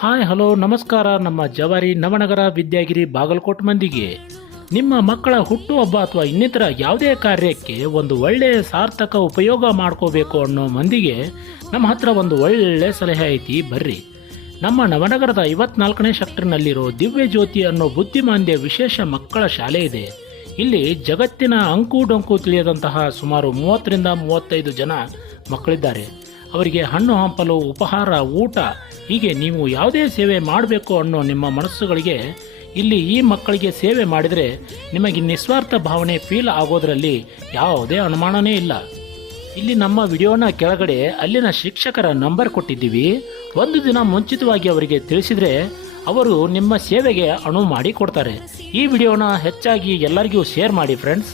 Hi hello ನಮಸ್ಕಾರ. ನಮ್ಮ ಜವಾರಿ ನವನಗರ ವಿದ್ಯಾಗಿರಿ ಬಾಗಲಕೋಟ್ ಮಂದಿಗೆ ನಿಮ್ಮ ಮಕ್ಕಳ ಹುಟ್ಟುಹಬ್ಬ ಅಥವಾ ಇನ್ನಿತರ ಯಾವುದೇ ಕಾರ್ಯಕ್ಕೆ ಒಂದು ಒಳ್ಳೆಯ ಸಾರ್ಥಕ ಉಪಯೋಗ ಮಾಡ್ಕೋಬೇಕು ಅನ್ನೋ ಮಂದಿಗೆ ನಮ್ಮ ಹತ್ರ ಒಂದು ಒಳ್ಳೆ ಸಲಹೆ ಐತಿ. ಬರ್ರಿ, ನಮ್ಮ ನವನಗರದ 54ನೇ ಸೆಕ್ಟರ್ನಲ್ಲಿರೋ ದಿವ್ಯ ಜ್ಯೋತಿ ಅನ್ನೋ ಬುದ್ಧಿಮಾಂದ್ಯ ವಿಶೇಷ ಮಕ್ಕಳ ಶಾಲೆ ಇದೆ. ಇಲ್ಲಿ ಜಗತ್ತಿನ ಅಂಕು ಡೊಂಕು ತಿಳಿಯದಂತಹ ಸುಮಾರು 30ರಿಂದ 35 ಜನ ಮಕ್ಕಳಿದ್ದಾರೆ. ಅವರಿಗೆ ಹಣ್ಣು ಹಂಪಲು, ಉಪಹಾರ, ಊಟ ಹೀಗೆ ನೀವು ಯಾವುದೇ ಸೇವೆ ಮಾಡಬೇಕು ಅನ್ನೋ ನಿಮ್ಮ ಮನಸ್ಸುಗಳಿಗೆ ಇಲ್ಲಿ ಈ ಮಕ್ಕಳಿಗೆ ಸೇವೆ ಮಾಡಿದರೆ ನಿಮಗೆ ನಿಸ್ವಾರ್ಥ ಭಾವನೆ ಫೀಲ್ ಆಗೋದ್ರಲ್ಲಿ ಯಾವುದೇ ಅನುಮಾನನೇ ಇಲ್ಲ. ಇಲ್ಲಿ ನಮ್ಮ ವಿಡಿಯೋನ ಕೆಳಗಡೆ ಅಲ್ಲಿನ ಶಿಕ್ಷಕರ ನಂಬರ್ ಕೊಟ್ಟಿದ್ದೀವಿ. ಒಂದು ದಿನ ಮುಂಚಿತವಾಗಿ ಅವರಿಗೆ ತಿಳಿಸಿದರೆ ಅವರು ನಿಮ್ಮ ಸೇವೆಗೆ ಅನುವು ಮಾಡಿ ಕೊಡ್ತಾರೆ. ಈ ವಿಡಿಯೋನ ಹೆಚ್ಚಾಗಿ ಎಲ್ಲರಿಗೂ ಶೇರ್ ಮಾಡಿ ಫ್ರೆಂಡ್ಸ್.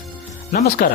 ನಮಸ್ಕಾರ.